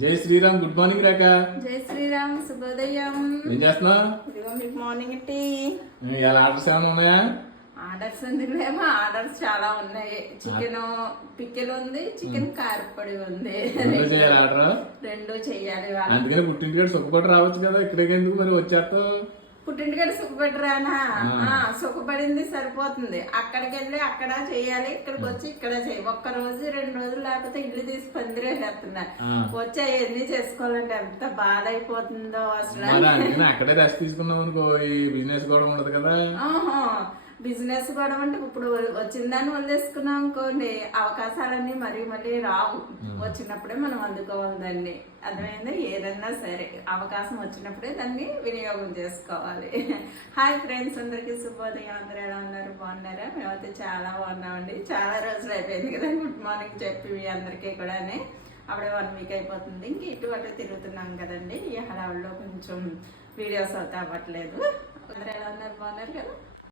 జై Sriram. Good morning రేఖ. జై శ్రీరామ్. శుభోదయం. ఏం చేస్తున్నావు? ఇదిగో మీకు మార్నింగ్ టీ. ఇలా ఆర్డర్స్ ఏమైనా ఉన్నాయా? ఆర్డర్స్ ఎందుకులేమో ఆర్డర్స్ చాలా ఉన్నాయి. చికెన్ పిక్కెల్ ఉంది, చికెన్ కారపొడి ఉంది. చేయాలి ఆర్డర్? రెండు చెయ్యాలి. అందుకని పుట్టింటికాడ సుఖపడి రావచ్చు కదా, ఇక్కడికి ఎందుకు మరి వచ్చేస్తావు? పుట్టింటికాడ సుఖపెట్టరానా? సుఖపడింది సరిపోతుంది. అక్కడికి వెళ్ళి అక్కడ చెయ్యాలి, ఇక్కడికి వచ్చి ఇక్కడ చెయ్యి. ఒక్క రోజు 2 రోజులు లేకపోతే ఇల్లు తీసి పందిరేసేస్తున్నారు. వచ్చి అవన్నీ చేసుకోవాలంటే ఎంత బాధ అయిపోతుందో అసలు. అక్కడే రెస్ట్ తీసుకున్నాం అనుకో, ఈ బిజినెస్ కూడా ఉండదు కదా. బిజినెస్ కూడా అంటే ఇప్పుడు వచ్చిందని వదిలేసుకున్నాం అనుకోండి, అవకాశాలన్నీ మళ్ళీ రావు. వచ్చినప్పుడే మనం అందుకోవాలి దాన్ని. అర్థమైంది? ఏదన్నా సరే అవకాశం వచ్చినప్పుడే దాన్ని వినియోగం చేసుకోవాలి. హాయ్ ఫ్రెండ్స్, అందరికీ శుభోదయం. అందరూ ఎలా ఉన్నారు? బాగున్నారా? మేమైతే చాలా బాగున్నామండి. చాలా రోజులు అయిపోయింది కదా గుడ్ మార్నింగ్ చెప్పి మీ అందరికీ కూడా. అప్పుడే 1 వీక్ అయిపోతుంది. ఇంక ఇటు అటు తిరుగుతున్నాం కదండి. ఈ హడావుల్లో కొంచెం వీడియోస్ అవుతా అవ్వట్లేదు. అందరూ ఎలా ఉన్నారు? బాగున్నారు కదా?